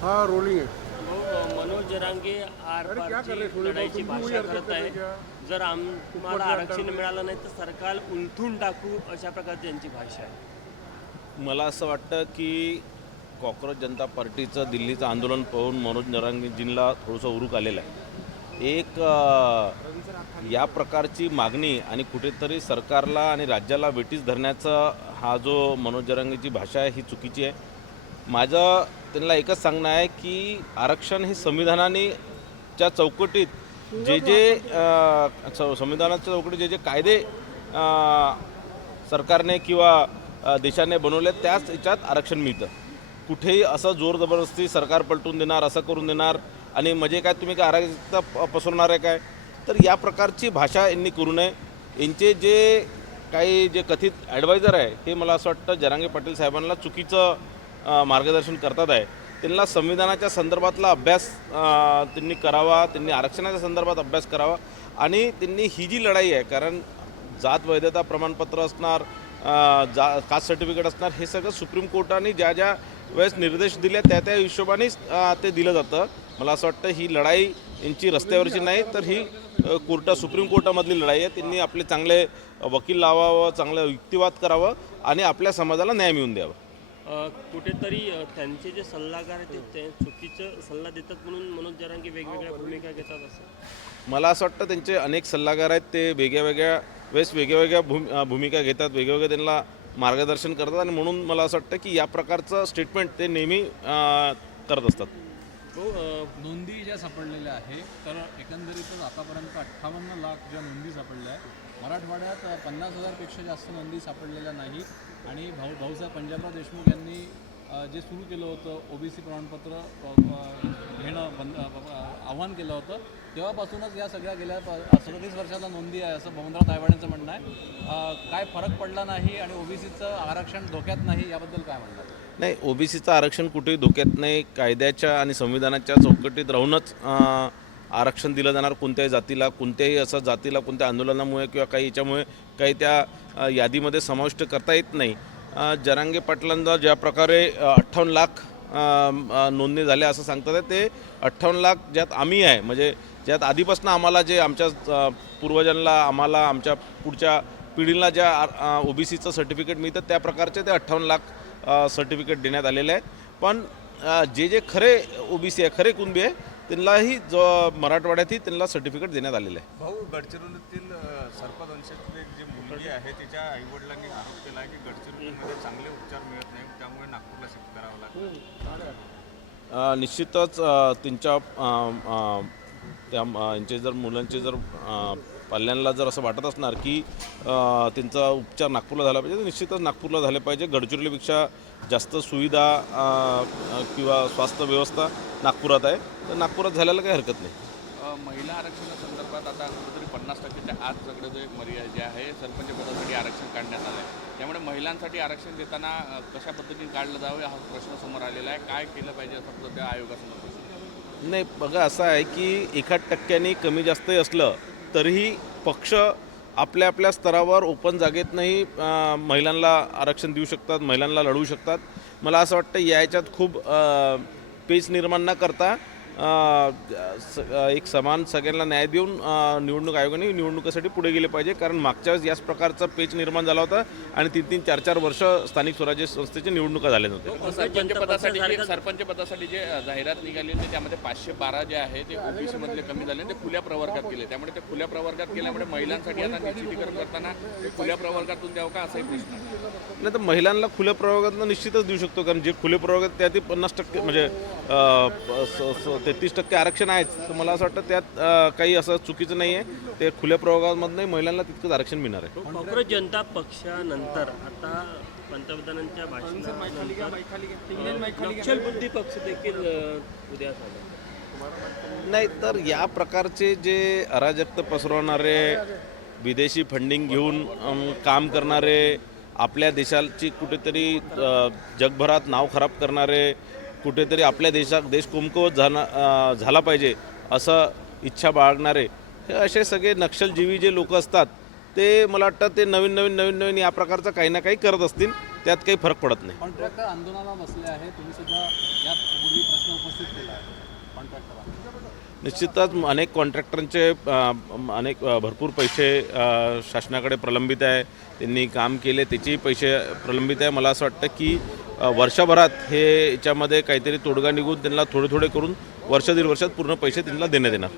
हाँ रोलिंग है। मनोज जरांगे आरपारची लढाईची भाषा करत आहे. जर आम्हाला आरक्षण मिळालं नाही तर सरकार उलथून टाकू, अशा प्रकारची त्यांची भाषा आहे. मला असं वाटतं की कॉक्रोच जनता पार्टीचं दिल्लीचं आंदोलन पाहून मनोज जरांगेजींना थोडंसं उरूक आलेलं आहे. एक या प्रकारची मागणी आणि कुठेतरी सरकारला आणि राज्याला वेठीस धरण्याचा हा जो मनोज जरांगेची भाषा आहे ही चुकीची आहे. माझं त्यांना एकच सांगणं आहे की आरक्षण हे संविधानाच्या चौकटीत संविधानाच्या चौकटीत जे कायदे सरकारने किंवा देशाने बनवले त्याच याच्यात आरक्षण मिळतं. कुठेही असं जोर जबरदस्ती सरकार पलटून देणार, असं करून देणार आणि म्हणजे काय तुम्ही काय अराजकता पसरवणार आहे काय, तर या प्रकारची भाषा यांनी करू नये. यांचे जे काही जे कथित ॲडवायझर आहे हे मला असं वाटतं जरांगे पाटील साहेबांना चुकीचं मार्गदर्शन करतात आहे. त्यांना संविधानाच्या संदर्भातला अभ्यास त्यांनी करावा, त्यांनी आरक्षणाच्या संदर्भात अभ्यास करावा आणि त्यांनी ही जी लढाई आहे, कारण जात वैधता प्रमाणपत्र असणार, कास्ट सर्टिफिकेट असणार, हे सगळं सुप्रीम कोर्टाने ज्या ज्या वेळेस निर्देश दिले त्या त्या हिशोबानेच ते दिलं जातं. मला असं वाटतं ही लढाई यांची रस्त्यावरची नाही तर ही सुप्रीम कोर्टामधली लढाई आहे. त्यांनी आपले चांगले वकील लावावं, चांगलं युक्तिवाद करावं आणि आपल्या समाजाला न्याय मिळवून द्यावा. कुठेतरी त्यांचे जे सल्लागार आहेत ते चुकीचं सल्ला देतात म्हणून मनोज जरांगे वेगवेगळ्या भूमिका घेतात असं मला असं वाटतं. त्यांचे अनेक सल्लागार आहेत, ते वेगळ्या वेळेस वेगवेगळ्या भूमिका घेतात, वेगवेगळे त्यांना मार्गदर्शन करतात आणि म्हणून मला असं वाटतं की या प्रकारचं स्टेटमेंट ते नेहमी करत असतात. नोंदी ज्या सापडलेल्या आहे तर एकंदरीतच आतापर्यंत 58 लाख ज्या नोंदी सापडल्या आहे. मराठवाड्यात 50,000पेक्षा जास्त नोंदी सापडलेल्या नाही आणि भाऊसाहेब पंजाबराव देशमुख यांनी जे सुरू केलं होतं ओबीसी प्रमाणपत्र घेणं आव्हान केलं होतं, तेव्हापासूनच या सगळ्या गेल्या 37 वर्षाला नोंदी आहे असं बबनराव तायवाडेंचं म्हणणं आहे. काय फरक पडला नाही आणि ओबीसीचं आरक्षण धोक्यात नाही याबद्दल काय म्हणतात? नाही, ओबीसीचं आरक्षण कुठेही धोक्यात नाही. कायद्याच्या आणि संविधानाच्या चौकटीत राहूनच आरक्षण दिलं जाणार. कोणत्याही जातीला, कोणत्याही असं जातीला कोणत्या आंदोलनामुळे किंवा काही याच्यामुळे काही त्या यादीमध्ये समाविष्ट करता येत नाही. जरांगे पाटलांना ज्या प्रकारे 58 लाख नोंदणी झाल्या असं सांगतात ते 58 लाख ज्यात आम्ही आहे, म्हणजे ज्यात आधीपासून आम्हाला जे आमच्या पूर्वजांना, आम्हाला आमच्या पुढच्या पिढीला ज्या ओबीसीचं सर्टिफिकेट मिळतं त्या प्रकारचे ते 58 लाख सर्टिफिकेट देण्यात आलेले आहे. पण जे खरे ओबीसी आहे, खरे कुणबी आहे, त्यांनाही जो मराठवाड्यातही त्यांना सर्टिफिकेट देण्यात आलेलं आहे. भाऊ, गडचिरोलीतील सर्पदंशातली जी मुलगी आहे तिच्या आईवडिलांनी आरोप केला आहे की गडचिरोलीमध्ये चांगले उपचार मिळत नाही, त्यामुळे नागपूरला शिफ्ट करावं लागतं. निश्चितच त्यांच्या यांचे जर मुलांचे जर पाल्यांना जर असं वाटत असणार की त्यांचा उपचार नागपूरला झाला पाहिजे तर निश्चितच नागपूरला झाले पाहिजे. गडचिरोलीपेक्षा जास्त सुविधा किंवा स्वास्थ्य व्यवस्था नागपुरात आहे, तर नागपुरात झाल्याला काही हरकत नाही. महिला आरक्षणासंदर्भात आता कुठेतरी 50%च्या आत सगळं जे मर्यादा जे आहे सरपंच पदासाठी आरक्षण काढण्यात आलं आहे. त्यामुळे महिलांसाठी आरक्षण देताना कशा पद्धतीने काढलं जावं हा प्रश्न समोर आलेला आहे. काय केलं पाहिजे असं त्या आयोगासमोर? नाही, बघा असं आहे की 1% कमी जास्तही असलं तरीही पक्ष आपल्या आपल्या स्तरावर ओपन जागेतनंही महिलांना आरक्षण देऊ शकतात, महिलांना लढवू शकतात. मला असं वाटतं याच्यात खूप पेच निर्माण न करता एक समान सगळ्यांना न्याय देऊन निवडणूक आयोगाने निवडणुकीसाठी पुढे गेले पाहिजे. कारण मागच्या वेळेस याच प्रकारचा पेच निर्माण झाला होता आणि 3-3, 4-4 वर्ष स्थानिक स्वराज्य संस्थेच्या निवडणुका झाल्या नव्हत्या. सरपंच पदासाठी जे जाहिरात निघाली होती त्यामध्ये 512 जे आहे ते ओबीसी मधले कमी झाले, ते खुल्या प्रवर्गात गेले. त्यामुळे ते खुल्या प्रवर्गात गेल्यामुळे महिलांसाठी आता निश्चितीकरण करताना ते खुल्या प्रवर्गातून द्यावं का असाही प्रश्न आहे. नाही, तर महिलांना खुल्या प्रवर्गातून निश्चितच देऊ शकतो. कारण जे खुले प्रवर्गात त्यातील 50% म्हणजे 33% आरक्षण आहेच. तर मला असं वाटतं त्यात काही असं चुकीचं नाही आहे. ते खुल्या प्रवर्गामधूनही महिलांना तितकंच आरक्षण मिळणार आहे. कॉंग्रेस जनता पक्षानंतर आता पंतप्रधानांच्या भाषणानंतर नक्षलबुद्धी पक्ष देखील उद्या झाला. नाही, तर या प्रकारचे जे अराजकता पसरवणारे, विदेशी फंडिंग घेऊन काम करणारे, आपल्या देशाची कुठेतरी जगभरात नाव खराब करणारे, कुठेतरी आपल्या देश कमकुवत झाला पाहिजे असं इच्छा बाळगणारे, हे असे सगळे नक्षलजीवी जे लोक असतात ते मला वाटतं ते नवीन या प्रकारचं काही ना काही करत असतील. त्यात काही फरक पडत नाही. कॉन्ट्रॅक्टर आंदोलनाला बसले आहे, तुम्ही सुद्धा यापूर्वी प्रश्न उपस्थित केला आहे कॉन्ट्रॅक्टरांना. निश्चितच अनेक कॉन्ट्रॅक्टरांचे भरपूर पैसे शासनाकडे प्रलंबित आहे. त्यांनी काम केले त्याचेही पैसे प्रलंबित आहे. मला असं वाटतं की वर्षभरात हे याच्यामध्ये काहीतरी तोडगा निघून त्यांना थोडे थोडे करून वर्ष दीड वर्षात पूर्ण पैसे त्यांना देण्यात येणार.